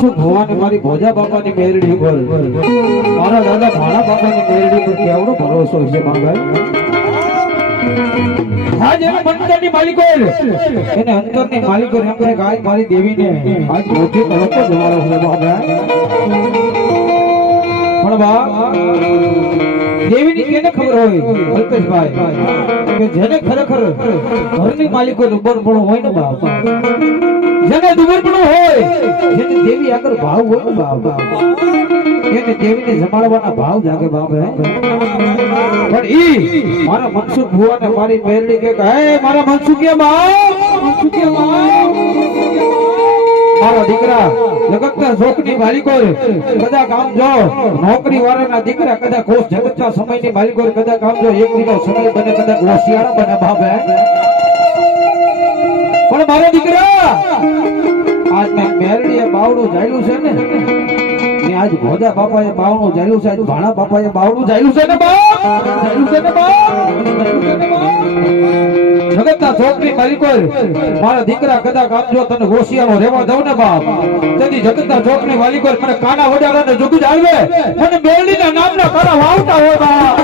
મનસુખ ભવાની મારી ભોજા બાપાની મેરડી પર મારા દાદા ભાણા બાપાની મેરડી પર કેવડો ભરોસો છે મારા આજ એને મંદિરની માલિકો એને અંતરની માલિકો એમ કહે કે આજ મારી દેવીને આજ મોટી તડકો જવારો છે બાબા પણ બા દેવીની કેને ખબર હોય અલ્પેશભાઈ કે જેને ખરેખર ઘરની માલિકો દુબળપણું હોય ને બાપ જેને દુબળપણું હોય જેને દેવી આગળ ભાવ હોય ને બાપ એને દેવીને જમાડવાના ભાવ જાગે બાપ પણ ઈ મારા મનસુખ ભુવાને મારી મેરડી કે હે મારા મનસુખિયા મારા દીકરા જગતના શોખની માલિકો કદા કામ જો નોકરી વાળાના દીકરા કદા ખોશ જગતના સમયની માલિકો કદા કામ જો એક દીનો સમય બને કદા હોશિયાર બને બાપે પણ મારા દીકરા આજ મેં મેરડીએ બાવડું જાયલું છે ને આજ ભોજા બાપાએ બાવણું જાયલું છે આજ ભાણા બાપાએ બાવણું જાયલું છે ને બાપ જગતના શોખની માલિકો મારા દીકરા કદાચ આપજો તને હોશિયારો રહેવા દઉં ને બાપ તેથી જગતના શોખની માલિકો મને કાના વડારાને જોગી જાળવે મને મેરડીના નામના કાના વાવતા હોય બાપ